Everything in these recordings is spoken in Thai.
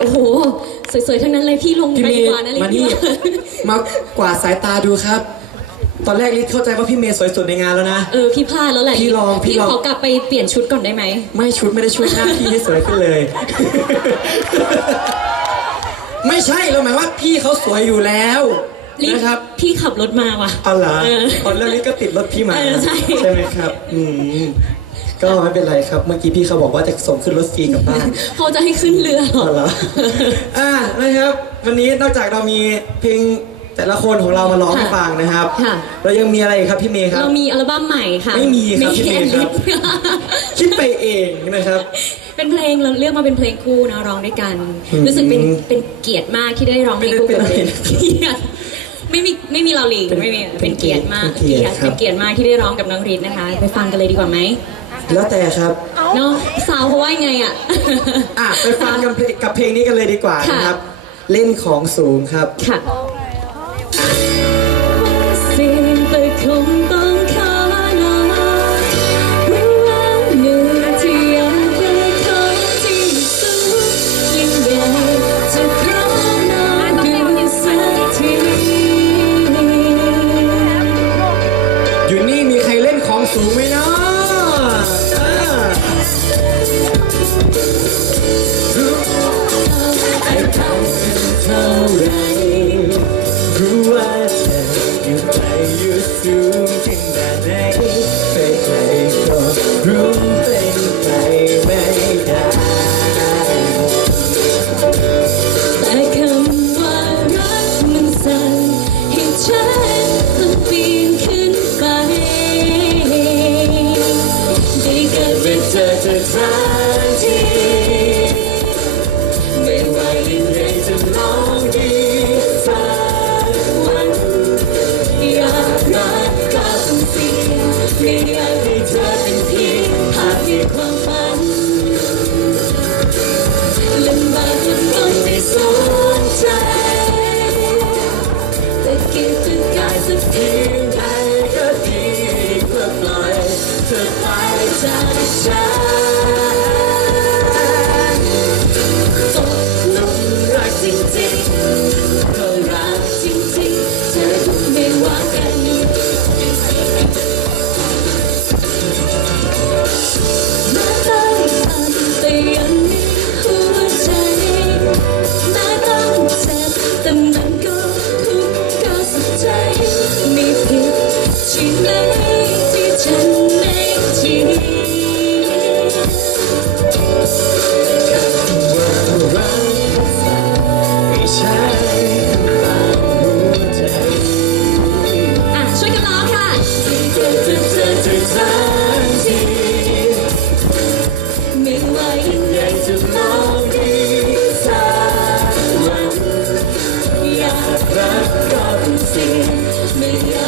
โอ้โห สวยๆ ทั้งนั้นเลยพี่ลงพี่ไปเมดีย์กว่านะลิมานี่ดีกว่มากวาดสายตาดูครับ ตอนแรกลิศเข้าใจว่าพี่เมย์สวยสุดในงานแล้วนะ เออพี่พลาดแล้วแหละพี่ลองพี่ลอง ขอกลับไปเปลี่ยนชุดก่อนได้ไหม ไม่ชุดไม่ได้ช่วยหน้าพี่ให้สวยขึ้นเลย ไม่ใช่เราหมายว่าพี่เขาสวยอยู่แล้วลิศนะครับ พี่ขับรถมาว่ะ เอาเหรอเออตอนเรื่องนี้ก็ติดรถพี่มาเออใช่ ไหมครับ อืม ก็ไม่เป็นไรครับ เมื่อกี้พี่เขาบอกว่าจะส่งขึ้นรถฟรีกลับบ้านเขาจะให้ขึ้นเรือเหรอเอาเหรออ่านะครับ วันนี้นอกจากเรามีเพลงแต่ละคนของเรามาร้องให้ฟังนะครับค่ะเรายังมีอะไรอีกครับพี่เมย์ครับ เรามีอัลบั้มใหม่ค่ะ ไม่มีครับพี่เมย์ครับแอนลิฟคิดไปเองนะครับ เป็นเพลงเราเลือกมาเป็นเพลงคู่นะร้องด้วยกันอืมรู้สึกเป็นเป็นเกียรติมากที่ได้ร้องเพลงคู่กับไม่ได้เป็นอะไรเกียรติไม่มีไม่มีเราลีเป็นไม่มีเป็เป็นนเกียรติมากเป็นเกียรติครับเป็นเกียรติมากที่ได้ร้องกับน้องริทนะคะ ไปฟังกันเลยดีกว่าไหม แล้วแต่ครับ เนาะสาวเขาว่ายังไงอะ อะไปฟังกับเพลงกับเพลงนี้กันเลยดีกว่าค่ะนะครับ เล่นของสูงครับ ค่ะ ต้อง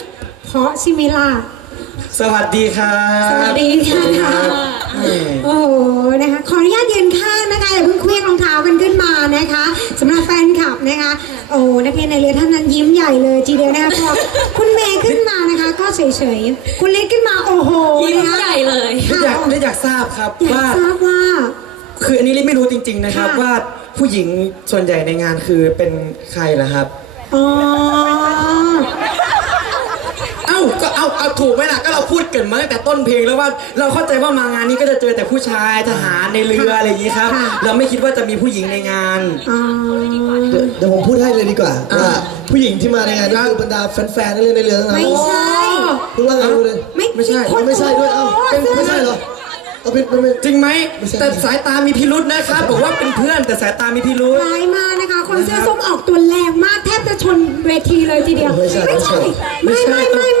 เพราะใช่ไหมล่ะ สวัสดีครับสวัสดีค่ะแหม่โอ้โหนะคะขออนุญาตยืนข้างนะคะอย่าเพิ่งเคลื่อนรองเท้ากันขึ้นมานะคะสำหรับแฟนคลับนะคะ โอ้นักเรียนในเรือท่านนั้นยิ้มใหญ่เลยทีเดียวนะคะพอคุณเมย์ขึ้นมานะคะ ก็เฉยๆ คุณเล็กขึ้นมาโอ้โหยิ้มนะคะใหญ่เลยลิอยากลิอยากทราบครับอยากว่า ทราบว่า คืออันนี้ลิไม่รู้จริง ๆ นะครับ ค่ะ ว่าผู้หญิงส่วนใหญ่ในงานคือเป็นใครล่ะครับ อ๋อ เอ้าก็ เอาเอาถูกไหมล่ะก็เราพูดเกรินมาตั้งแต่ต้นเพลงแล้วว่า เราเข้าใจว่ามางานนี้ก็จะเจอแต่ผู้ชายทหารในเรืออะไรอย่างนี้ครับเราไม่คิดว่าจะมีผู้หญิงในงาน อ๋อเดี๋ยวเดี๋ยวผมพูดให้เลยดีกว่าอ่า ว่าผู้หญิงที่มาในงานนี่คือบรรดาแฟนๆนักเรียนในเรือทั้งนั้นไม่ใช่พูดว่าไงพูดเลยไม่ไม่ใช่ คนไม่ใช่ด้วยเอ้าเป็นไม่ใช่เหรอเอาเป็นเป็นเป็นจริงไหมไม่ใช่แต่สายตามีพิรุษนะครับบอกว่าเป็นเพื่อนแต่สายตามีพิรุษ ร้ายมากนะคะ คนเสื้อส้มออกตัวแรงมากแทบจะชนเวทีเลยทีเดียว ไม่ใช่ ไม่ใช่ไม่ไม่ไม่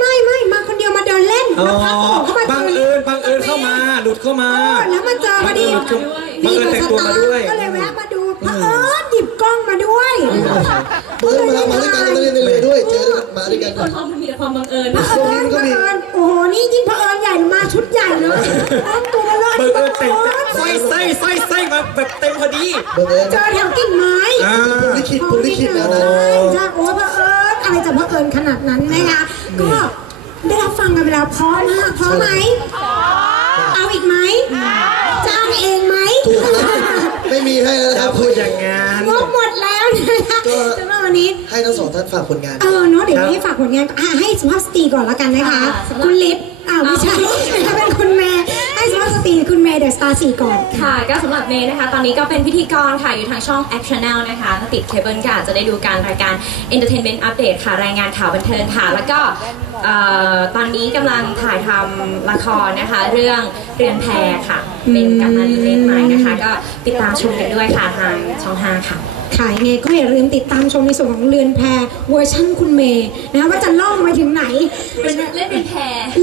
มาเดินเล่นอ๋อมาพักของเข้ามาบังเจเอิญบังเอิญเข้ามาหลุดเข้ามาแล้วมาเจอพอดีบังเอิญแต่งตัวมาด้วย ก็เลยแวะมาดูเผอิญหยิบกล้องมาด้วยเบิร์ดมามาด้วยกันนักเรียนในเรือด้วย เจอกันมาด้วยกันคนเขามันมีแต่ความบังเอิญเผอิญเผอิญโอ้โหนี่ยิ่งเผอิญใหญ่มาชุดใหญ่เลยอ้อมตัวเลยบังเอิญแต่งสร้อยไส้สร้อยไส้มาแบบเต็มพอดีเบิร์ดเจอแถวกิ่งไม้อ่า ผมลิขิตผมลิขิตแล้วนะ ใช่ใช่โอ้เผอิญอะไรจะเผอิญขนาดนั้นนะคะก็ ได้รับฟังกันไปแล้วเพราะมากเพราะไหมเอาอีกไหมจ้างเองไหมถูกนะไม่มีให้แล้วนะจะครับพูดอย่างงั้นงบหมดแล้วนะคะก็สำหรับวันนี้ให้ทั้งสองท่านฝากผลงานเออเนาะเดี๋ยวครับให้ฝากผลงานอะให้สุภาพสตรีก่อนแล้วกันนะคะ คุณลิศอ่าไม่ใช่ถ้าเป็นคุณเมย์ให้สุภาพสตรีคุณเมย์เดอะสตาร์สี่ก่อนค่ะ ก็สำหรับเมย์นะคะ ตอนนี้ก็เป็นพิธีกรค่ะ อยู่ทางช่อง Action Channel นะคะถ้าติดเคเบิลก็อาจจะได้ดูการรายการ Entertainment Update ค่ะรายงานข่าวบันเทิงค่ะ แล้วก็ เอ่อตอนนี้กำลังถ่ายทำละครนะคะ เรื่องเรือนแพค่ะ เป็นกำนันเล่นใหม่นะคะ ก็ติดตามชมกันด้วยค่ะทางช่อง5ค่ะขายไงก็อย่าลืมติดตามชมในส่วนของเรือนแพรเวอร์ชั่นคุณเมย์นะคะว่าจะล่องไปถึงไหนเป็นเล่นเป็นแพ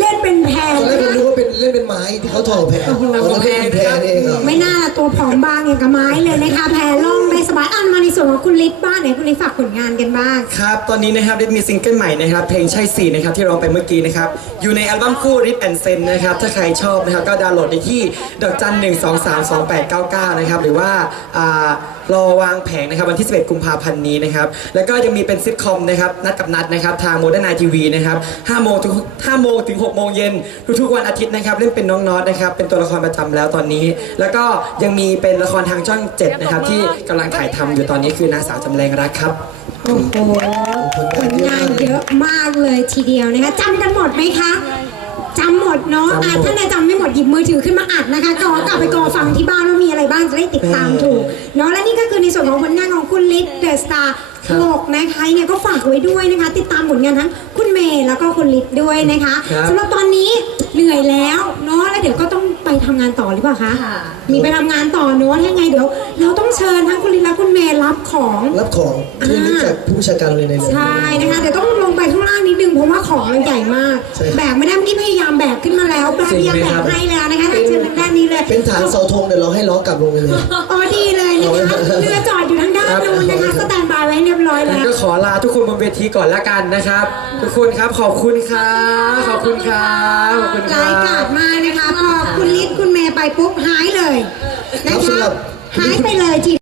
เล่นเป็นแพรตอนแรกผมนึกว่าเป็นเล่นเป็นไม้ที่เขาถอดแพรตอนนั้นเล่นเป็นแพรนี่เองเหรอไม่น่าละตัวผอมบางอย่างกับไม้เลยนะคะ แพรล่องได้สบายอันมาในส่วนของคุณลิศบ้างไหนคุณลิศฝากผลงานกันบ้าง ครับ ตอนนี้นะครับได้มีซิงเกิลใหม่นะครับ เพลงใช่สีนะครับที่ร้องไปเมื่อกี้นะครับ อยู่ในอัลบั้มคู่ริ p แอนเซนนะครับ ถ้าใครชอบนะครับก็ดาวน์โหลดได้ที่ดอกจัน1 2 3 2 8 9 9นะครับหรือว่าอ่ารอวางแผงนะครับวันที่ 11 กุมภาพันธ์นี้นะครับ แล้วก็ยังมีเป็นซิทคอมนะครับนัดกับนัดนะครับทางโมเดิร์นไนทีวีนะครับ5โมงถึง5โมงถึง6โมงเย็นทุกๆวันอาทิตย์นะครับเล่นเป็นน้องน็อตนะครับเป็นตัวละครประจำแล้วตอนนี้ แล้วก็ยังมีเป็นละครทางช่อง7นะครับที่กำลังถ่ายทำอยู่ตอนนี้คือนางสาวจำแรงรักครับ โอ้โหผลงานเยอะมากเลยทีเดียวนะคะจำกันหมดไหมคะจำหมดเนาะจำหมดอะถ้าในจำไม่หมดหยิบมือถือขึ้นมาอัดนะคะกอกลับไปกอฟังที่บ้านว่ามีอะไรบ้างจะได้ติดตามถูกเนาะและนี่ก็คือในส่วนของผลงานของคุณลิศเดอะสตาร์ครับหกนะคะเนี่ยก็ฝากไว้ด้วยนะคะ ติดตามผลงานทั้งคุณเมย์แล้วก็คุณลิศด้วยนะคะครับสำหรับตอนนี้เหนื่อยแล้วเนาะแล้วเดี๋ยวก็ต้องไป ทำงานต่อหรือเปล่าคะ ค่ะ มีไปทำงานต่อเนาะถ้าไงเดี๋ยว เราต้องเชิญทั้งคุณลิศและคุณเมย์รับของ รับของเรียนรู้จากผู้บัญชาการโรงเรียนในเรือ ใช่นะคะเดี๋ยวต้องลงไปข้างล่างนิดนึงเพราะว่าของมันใหญ่มาก ใช่แบกไม่ได้เมื่อกี้พยายามแบกขึ้นมาแล้วแบกพยายามแบกให้แล้วนะคะทางเชิญทางด้านนี้เลยเป็นฐานเสาธงเดี๋ยวเราให้ล้อกลับลงไปเลย อ๋อดีเลยนะคะเรือจอดอยู่ทางด้านนู้นนะคะสแตนบายไว้เรียบร้อยงั้แล้นวก็ขอลาทุกคนบนเวทีก่อนละกันนะครับ ทุกคนครับขอบคุณครับขอบคุณครับขอบคุณคร้ารัยกาบจมากนะคะพอ คุณลิศคุณเมย์ไปปุ๊บหายเลยนะครับคะสำหรับหายไปเลยที